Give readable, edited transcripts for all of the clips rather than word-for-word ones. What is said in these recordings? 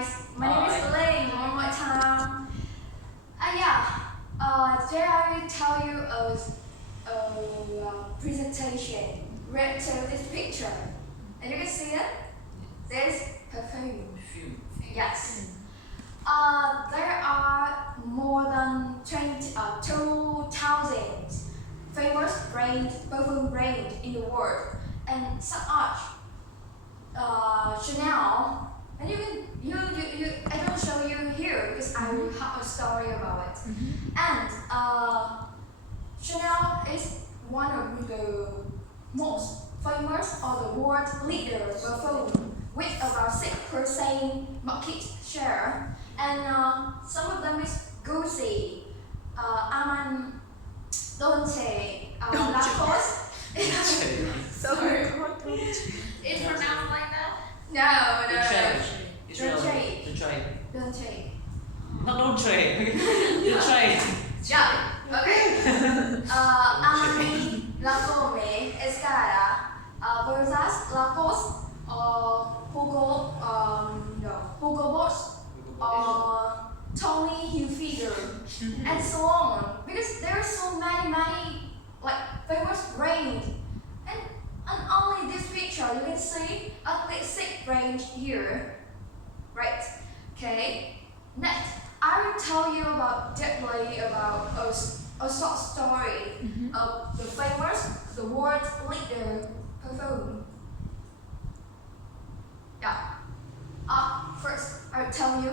guys, my name is Ling. One more time. Today I will tell you a presentation related to this picture. And you can see it. This perfume. Yes. There are more than 2,000 famous perfume brands in the world, and such as Chanel. And I don't show you here because I will have a story about it. And Chanel is one of the most famous or the world leader perfume with about 6% market share. And some of them is Gucci, Armand, Dolce, Lacoste. Sorry. It's pronounced like that? No. Don't trade. Not don't trade. You trade. Yeah. Okay. Armani, Lancome, Escada, Versace, Lacoste, Hugo Boss, Tommy Hilfiger, and so on. Because there are so many like famous brands, and only this picture you can see only 6 brands here, right? Okay. Next, I will tell you about a short story of the world leader perfume. Yeah. First, I will tell you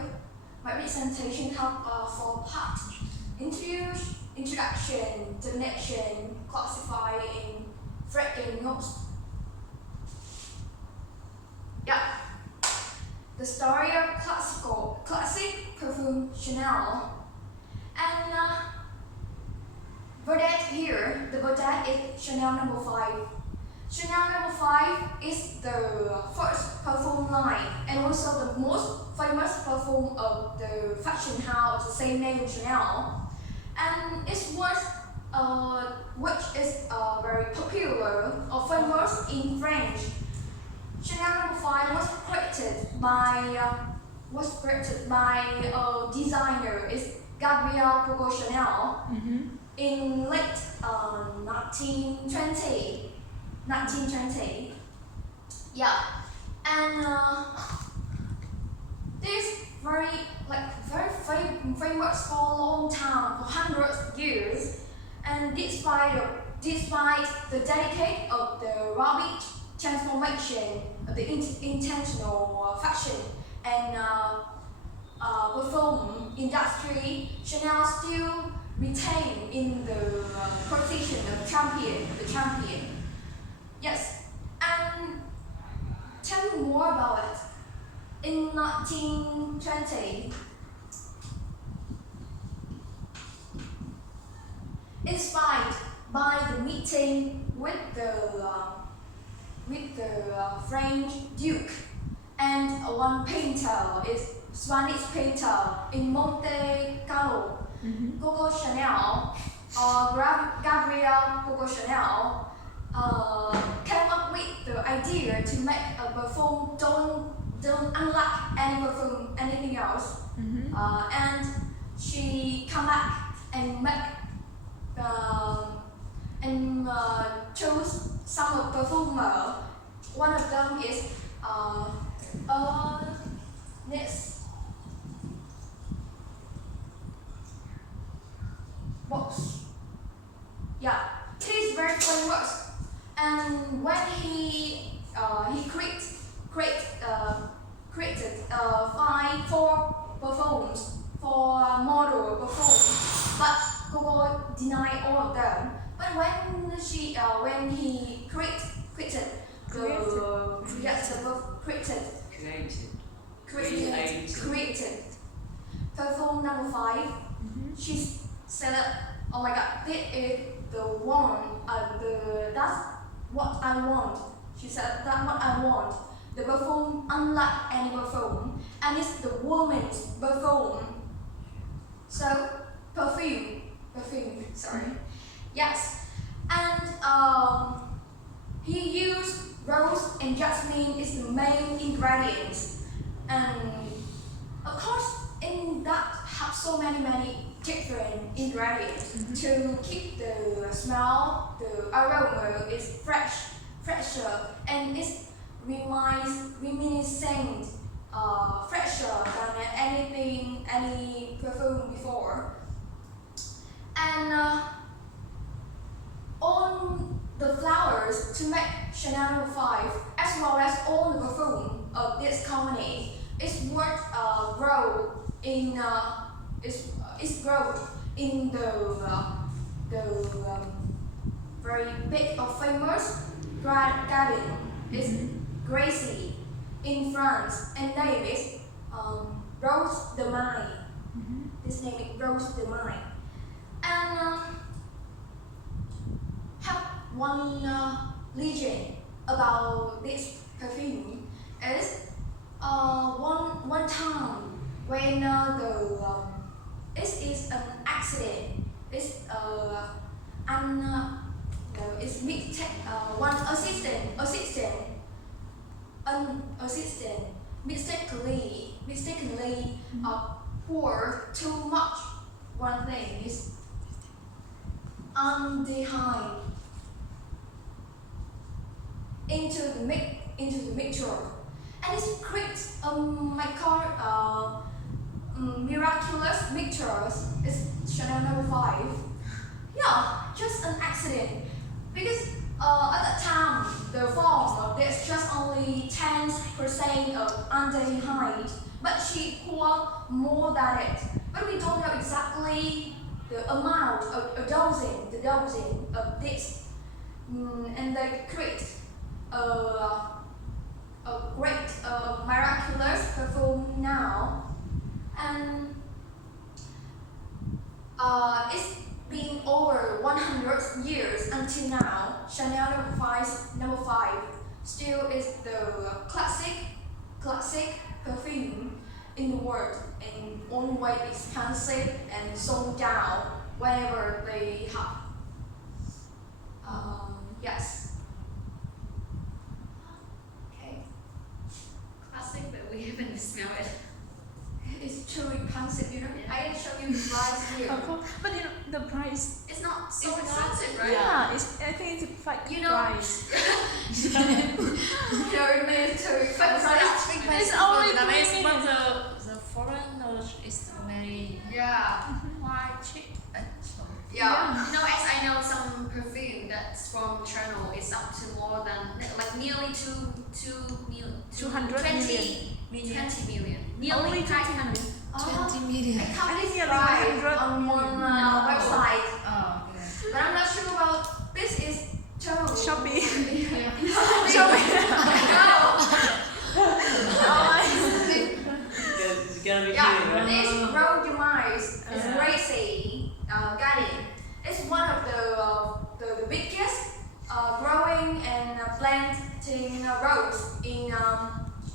my presentation have 4 parts: introduction, definition, classify, and breaking notes. Yeah. The story of classic perfume Chanel. And here, the Verdet is Chanel No. 5. Chanel No. 5 is the first perfume line and also the most famous perfume of the fashion house, the same name Chanel. And it was which is very popular or famous in French. Chanel No. 5 was created by designer is Gabrielle Coco Chanel in late 1920. Yeah, and this very famous for a long time, for hundreds of years, and despite the decade of the rapid transformation of the intentional fashion and perfume industry, Chanel still retained in the position of the champion. Yes, and tell me more about it. In 1920, inspired by the meeting with the French Duke and one painter is Spanish painter in Monte Carlo, Coco Chanel Gabrielle Coco Chanel came up with the idea to make a perfume don't unlike anything else, and she come back and chose some of perfumer. One of them is this box. Yeah, it is very famous. And when he created 4 perfumes, 4 model perfumes, but Coco denied all of them. But when he created perfume No. 5, she said, "Oh my God, this is the one. That's what I want." She said, "That's what I want. The perfume unlike any perfume, and it's the woman's perfume." So perfume. Sorry. Yes, and he used rose and jasmine is the main ingredients, and so many different ingredients to keep the smell, the aroma is fresher, and it's reminiscent, fresher than any perfume before. And on the flowers to make Chanel No. 5, as well as all the perfume of this company, is what grow in is grown in the very big or famous garden is Gracie in France, and name is Rose de Mai. This name is Rose de Mai, and have one legend about this perfume is one time when this is an accident. It's it's one assistant mistakenly pour too much. One thing is undefined into the mixture, and it creates miraculous mixtures. It's Chanel No. 5. Yeah, just an accident, because at that time the form of this just only 10% of aldehyde, but she poured more than it. But we don't know exactly the amount of the dosing of this, and they create a great miraculous perfume now, and it's been over 100 years until now. Chanel No. 5 still is the classic perfume in the world, and always expensive and sold down whenever they have. Yes. Okay. Classic, but we haven't smelled it. It's too expensive, you know. I show you the price here. Of course, but you know the price. It's not so It's expensive, right? Yeah, I think it's quite You know- price. No, it is too expensive. It's only That 3 means but minutes. the foreign knowledge is very Yeah. quite cheap. Yeah. You know, as I know, some perfume that's from Chanel is up to more than like nearly 200 20 million. Nearly Only 500. 20 million. I I can't think describe nearly 100 on one No. website, Oh, okay. but I'm not sure about this is Chanel. Shopee. It's gonna be Yeah, kidding, right? this road demise is Gracie garden. It's one of the biggest growing and planting roads in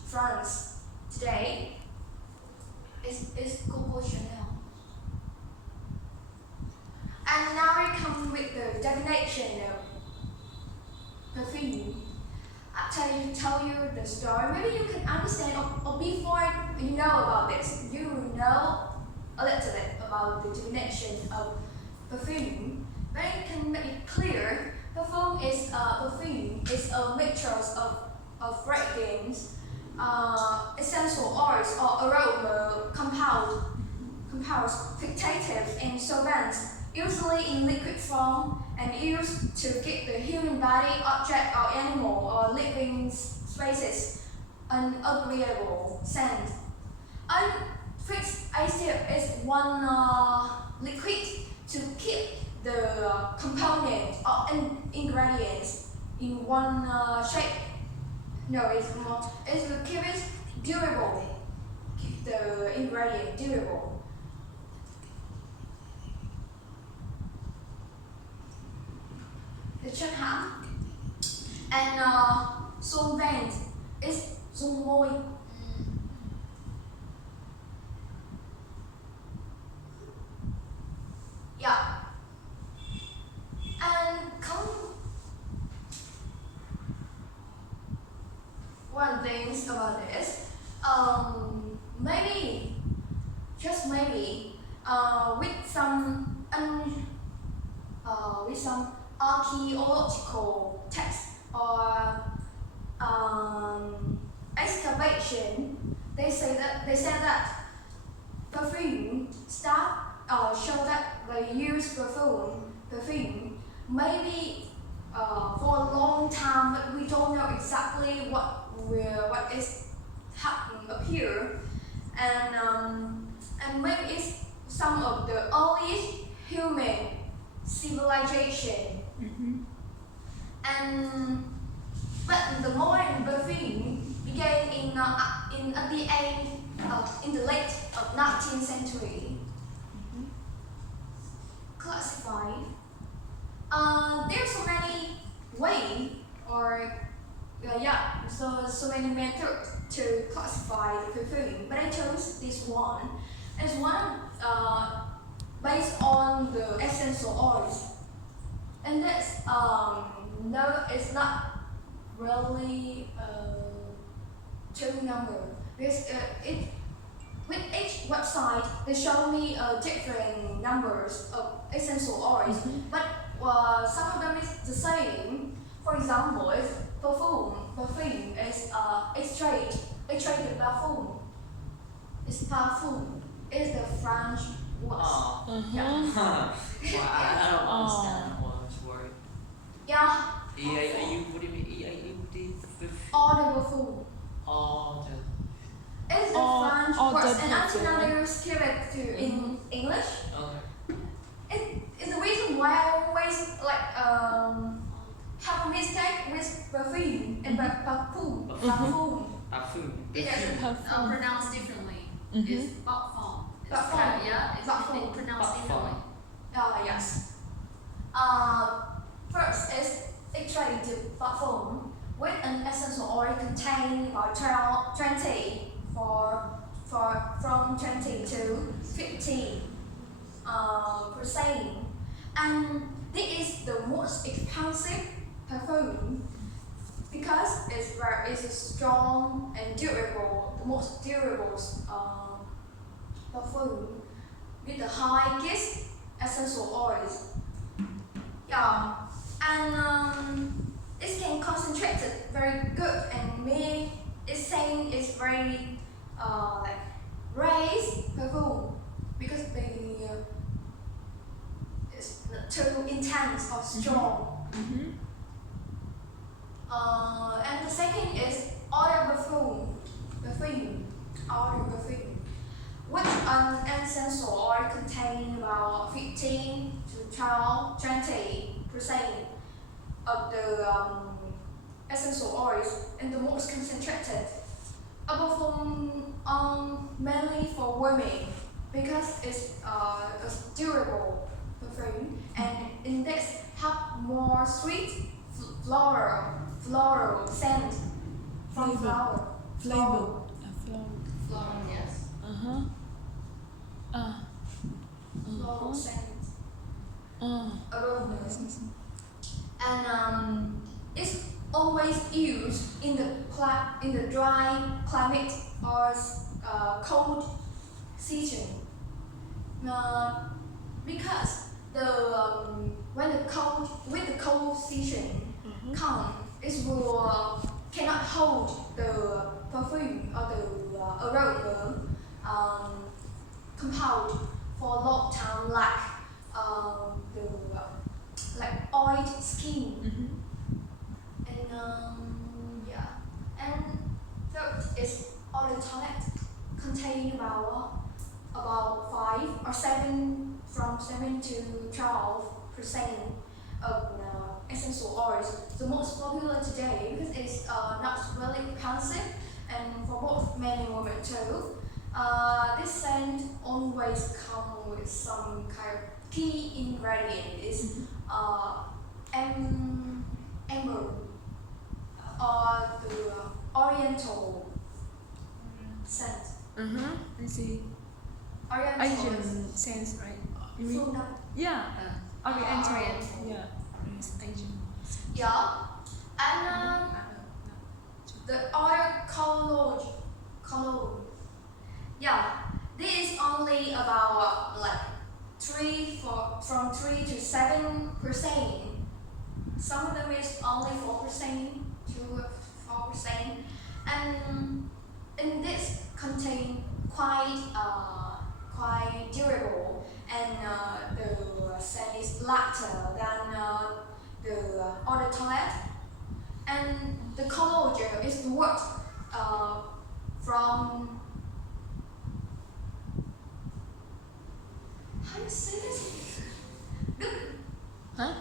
France today. It's Coco Chanel. And now we come with the definition of perfume. After tell you the story, maybe you can understand, or before you know about this, you will know a little bit about the definition of perfume. But I can make it clear. Perfume is a mixture of fragrance, essential oils or aroma compounds, fictitives and solvents, usually in liquid form, and used to give the human body, object or animal or living spaces an agreeable scent. And fixed acid is one liquid to keep the component or ingredients in one shape. No, it's to keep it durable. Keep the ingredient durable. The chất hãm, and solvent is dung môi. Yeah. And come one thing about this, maybe, just maybe, with some archaeological text or excavation. They said that perfume show that they use perfume maybe for a long time, but we don't know exactly what is happening up here, and maybe it's some of the earliest human civilization. And but the modern perfume began at the end in the late of 19th century. Classified. There's so many ways so many methods to classify the perfume, but I chose this one. It's one based on the essential oils, and that's no, it's not really two number. Because with each website they show me different numbers of essential oils, but some of them is the same. For example, if perfume is extracted parfum. It's parfum. It's the French word. Yeah. Well, I don't understand what word. Yeah. What do you mean? All the perfume. All the. It's the French word, and until now they skip it to in English. Okay. It's the reason why I always have a mistake with perfume and parfum. Parfum. It's pronounced differently. It's parfum. Parfum. Yeah, it's Parfum. pronounced differently. Yes. First is extracted parfum with an essential oil containing about 20 to 50 percent, and this is the most expensive perfume because it's strong and durable, the most durable perfume with the highest essential oils. Yeah, and it can concentrate it very good, and me it's saying it's very like raised perfume because it's not too intense or strong. And the second is other perfume, which an essential oil containing about 15 to 20% of the essential oils, and the most concentrated. A perfume mainly for women because it's a durable perfume, and in this have more sweet floral scent from flower. Floral, yes. Floral scent. Aromas. And it's always used in the dry climate or cold season. Because when the cold season comes, it cannot hold the perfume or the aroma compound for a long time, like oil skin. And third is oil toilet containing about 7 to 12% of essential oils. The most popular today because it's not really expensive, and for both men and women too. This scent always comes with some kind of key ingredient. Is amber or the oriental scent. I see. Oriental Asian sense, right? You mean? Full Yeah. Oriental. Oriental. Yeah. It's Asian. Yeah, and the other cologne. Yeah, this is only about like from 3 to 7%. Some of them is only 4% to 4%, and in this contain quite durable, and the scent is lighter than the other toilet, and the color gel is worked from, how do you say this? Nước. Huh?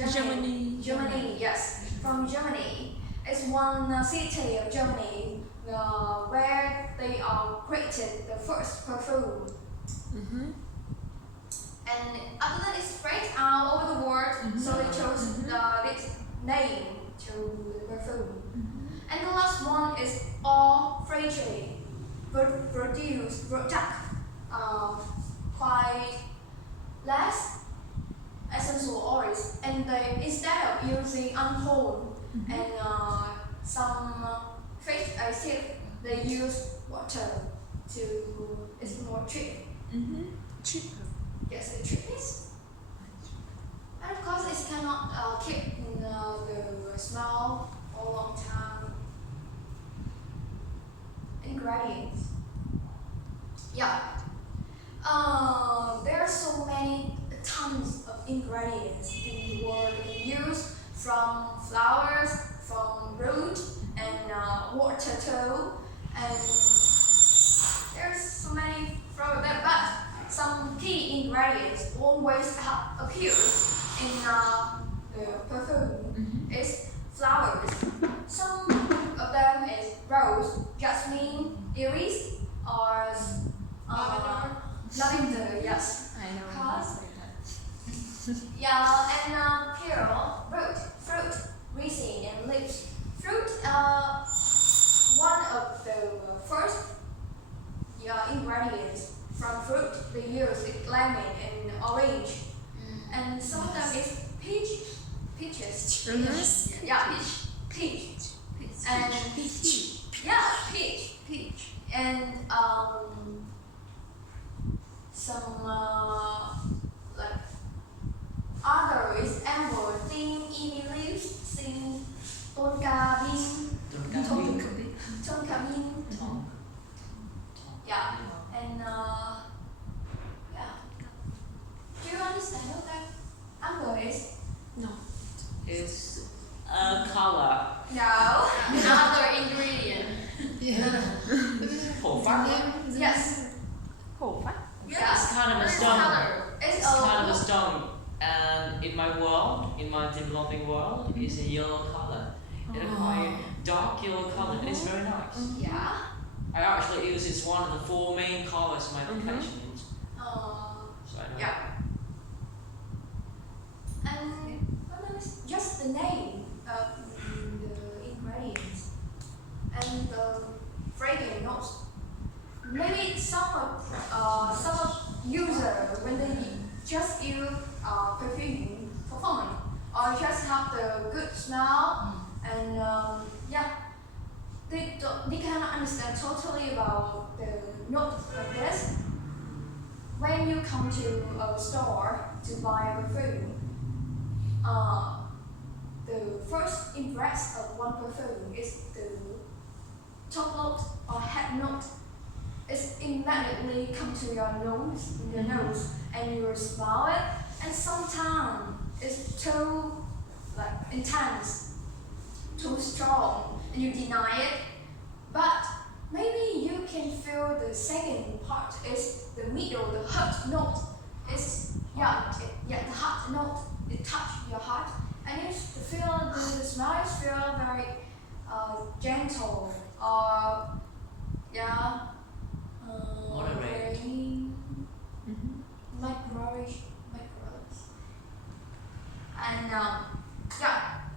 Germany, yes, from Germany. It's one city of Germany where they created the first perfume. And after that, it's spread out over the world, so they chose this name to the perfume. And the last one is all fragrance, product quite less essential oils, and they, instead of using alcohol and some fish acid, they use water to, it's more cheap. Cheaper. Yes, the cheapness. And of course, it cannot keep in the smell for a long time. Ingredients. Yeah. There are so many tons of ingredients in the world we use, from flowers, from root, and water too. And there's so many from that, but some key ingredients always appears in the perfume is flowers. Some of them is rose, jasmine, iris, or lavender. Yes. I know. Cause Like that. yeah, and pearl, root, fruit, resin, and leaves. Fruit, one of the first ingredients from fruit they use is lemon and orange, and some of them is peaches. Yes. Yeah, peach, and yeah, peach, and some like other is amber, thin, ivy leaves, xin, tonka bean, tonka bean, yeah, and yeah. Do you understand what that amber is? No. It's a color. No. Another ingredient. Hổ phách. Yes. Hổ phách. It's kind of a What is stone. color? It's It's kind of a stone. And in my world, in my developing world, it's a yellow color. It's a quite dark yellow color, and it's very nice. Yeah. I actually use it's one of the 4 main colors in my applications. So I know. Yeah. And just the name of the ingredients and the fragrance notes. Maybe some of users, when they just use perfume for fun, or just have the good smell, and yeah, they cannot understand totally about the notes like this. When you come to a store to buy a perfume, the first impress of one perfume is the top note or head note. It's immediately come to your nose, and you will smell it. And sometimes it's too intense, too strong, and you deny it. But maybe you can feel the second part is the middle, the heart note. It's the heart note. It touches your heart, and you feel the smell is feel very gentle, or Moderate. microwave. And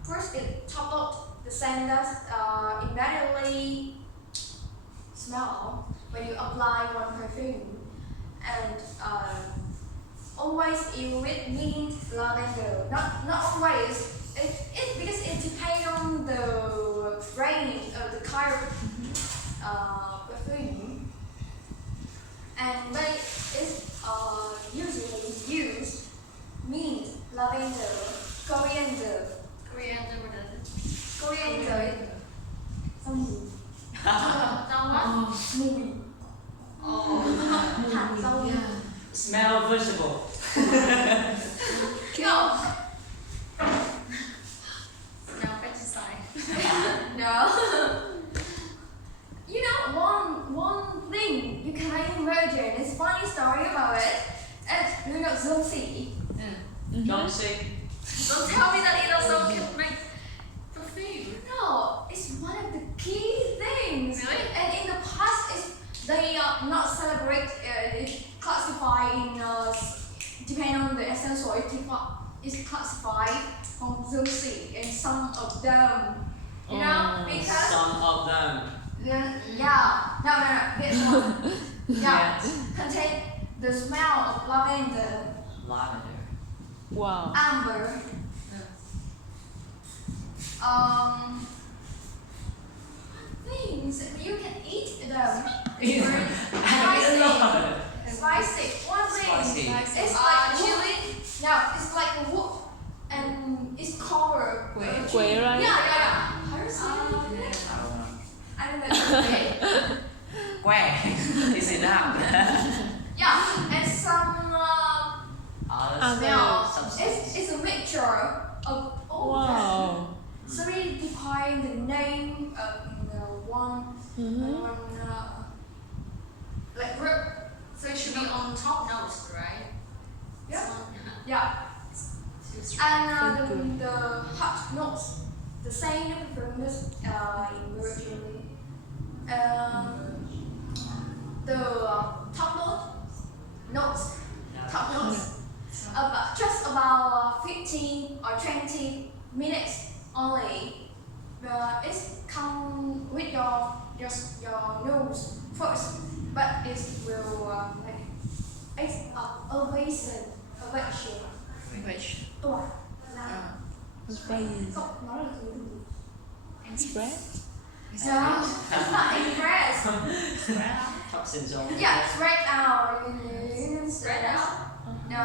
first it top note, the scent does immediately smell when you apply one perfume, and always you with mint, lavender. Not always. It because it depends on the range of the kind of perfume, and but it's usually used mint, lavender, coriander. Coriander what is it? Coriander. Xong gì? Rau what? Mùi. Oh. Hạt rau. Smell vegetable. No. Smell pesticide. No. You know, one thing you can imagine is funny story about it. And you know, dương sỉ. Don't say. Don't tell me that it also can make perfume. No, it's one of the key things. Really? And in the past, they not celebrate. It's classified in depending on the essential. It's classified from dương sỉ, and some of them, you know, because Some of them. yeah, no, this one, yeah, contain the smell of lavender, Lavender. Wow. amber, things you can eat them. Spicy. One thing. Spicy. It's like chili. No, it's like a wood, and it's covered. Quế, right? Yeah. How do you say it? I don't know. Quack. Is it that? Yeah, and some smell. Substance. It's a mixture of all that. Wow. So we define the name of the one, like group. So it should be on top notes, right? Yeah. Yeah. Yeah. It's And the hot notes, the same from this in Virgin. The top notes, just about 15 or 20 minutes only. It's come with your nose first, but it will it's ovation. Tỏa ra. Cậu nói là gì? Spread. No, it's not impressed. Toxins on. Yeah, spread out. Spread out. No.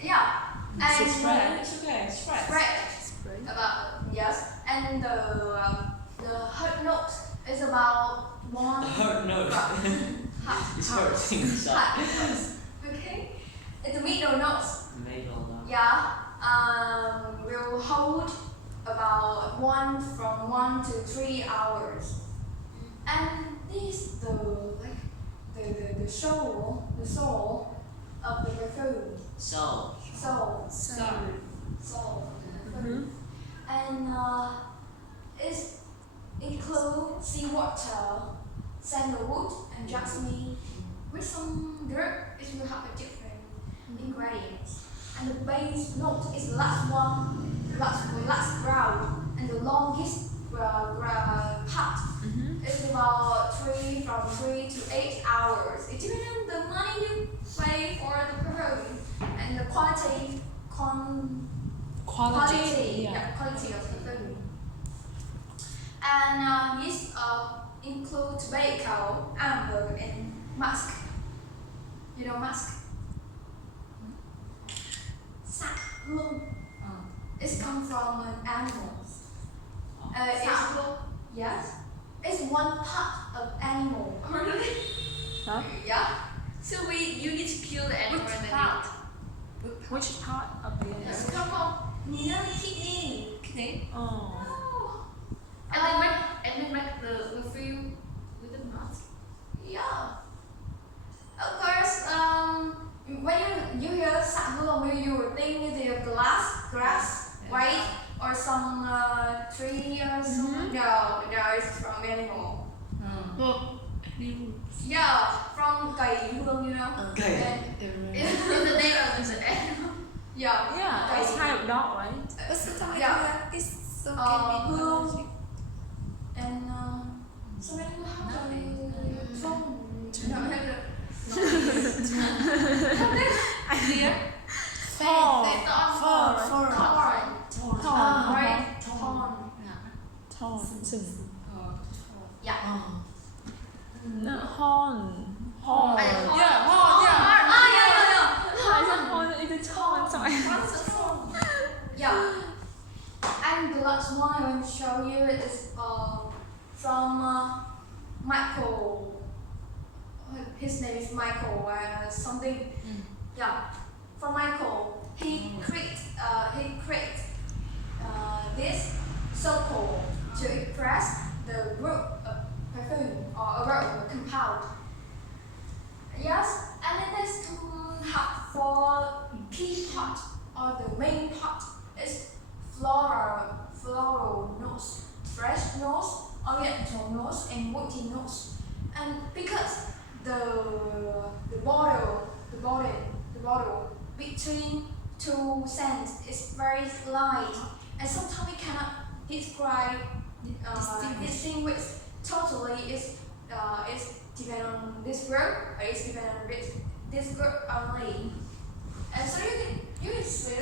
Yeah. And It's okay. Spread. spread about yes, and the hot note is about one. Hurt nose. It's hurting inside. Hot notes. Okay. It's the middle notes. Middle. Yeah. Will hold about 1 to 3 hours, and this the soul of the perfume. So. Soul. And it includes seawater, sandalwood, and jasmine. With some group, it will have a different ingredients. And the base note is the last one, last ground, and the longest part is about from 3 to 8 hours. It depends on the money you pay for the perfume and the quality. Quality of the perfume. And this include tobacco, amber, and musk. You know musk? Sạc hương. It's come from animals. Yes. It's one part of animal. really? Huh? Yeah. So you need to kill the animal and then part? Which part of the animal? It's come from kidney. Okay. Oh. And then make the perfume with the mask. Yeah. Of course, when you hear sạc hương, you would think the grass, right? Or some tree or something. No, it's from animal. Yeah, from cầy hương, you know. Cầy. And Is the name of the animal? yeah. Yeah, it's kind of dark, right? Yeah. It's so Hương. And so many from Clear? Thorn. right? Thorn. Sừng. Yeah. No, horn. Horn. Yeah. And the last one I want to show you is from Michael. His name is Michael something. Yeah. From Michael, he create this circle to express the group of perfume or aroma compound. Yes, and it is have four key part or the main part is floral notes, fresh notes, oriental notes, and woody notes. And because the bottle between two scents is very light, and sometimes we cannot describe distinguish totally. It's depend on this group, or it's depend on this group only. And so you can see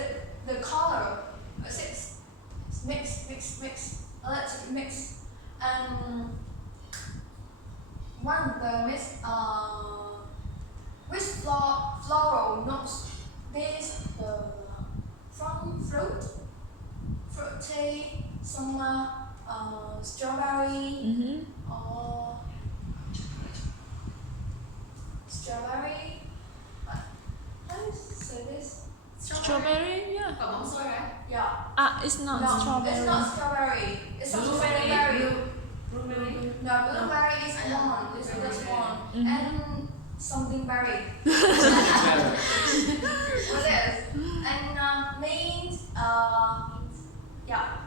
the color. It's mix, let's mix. And one of them is with floral notes. This from fruity, some strawberry, or strawberry. How do you say this? Strawberry, yeah. Bóng xôi right? Yeah. It's not No, strawberry. it's not strawberry. It's something berry. Blueberry. No, blueberry is one. It's just one. And something berry. What is? And mint.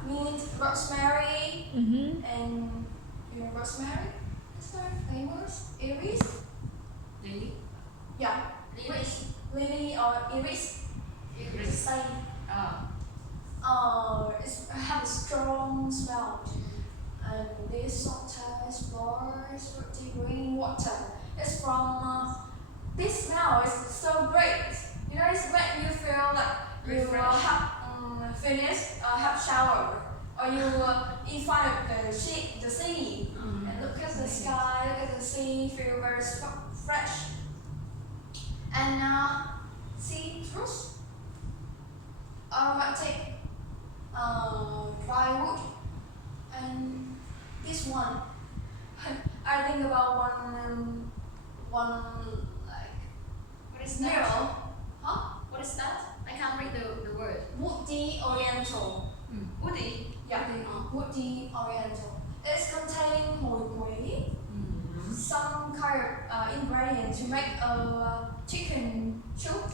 Mint, rosemary, and rosemary. Is there famous? Iris. Lily. Yeah. Iris. Lily or iris. Iris. Same. It have a strong smell. And this salt explores fruity green water. It's from this smell is so great. You know, it's when you feel like you have finished have shower, or you in front of the sea and look at the sky, look at the sea, feel very fresh. And citrus, aromatic, dry wood, and this one. I think about one like What is mirror. that? Huh? What is that? I can't read the word. Woody Oriental. Woody. Yeah. Woody Oriental. It's contain hồi quế, some kind of ingredient to make a chicken soup.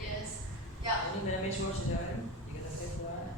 Yes. Yeah. Any damage words there? You gonna say for that?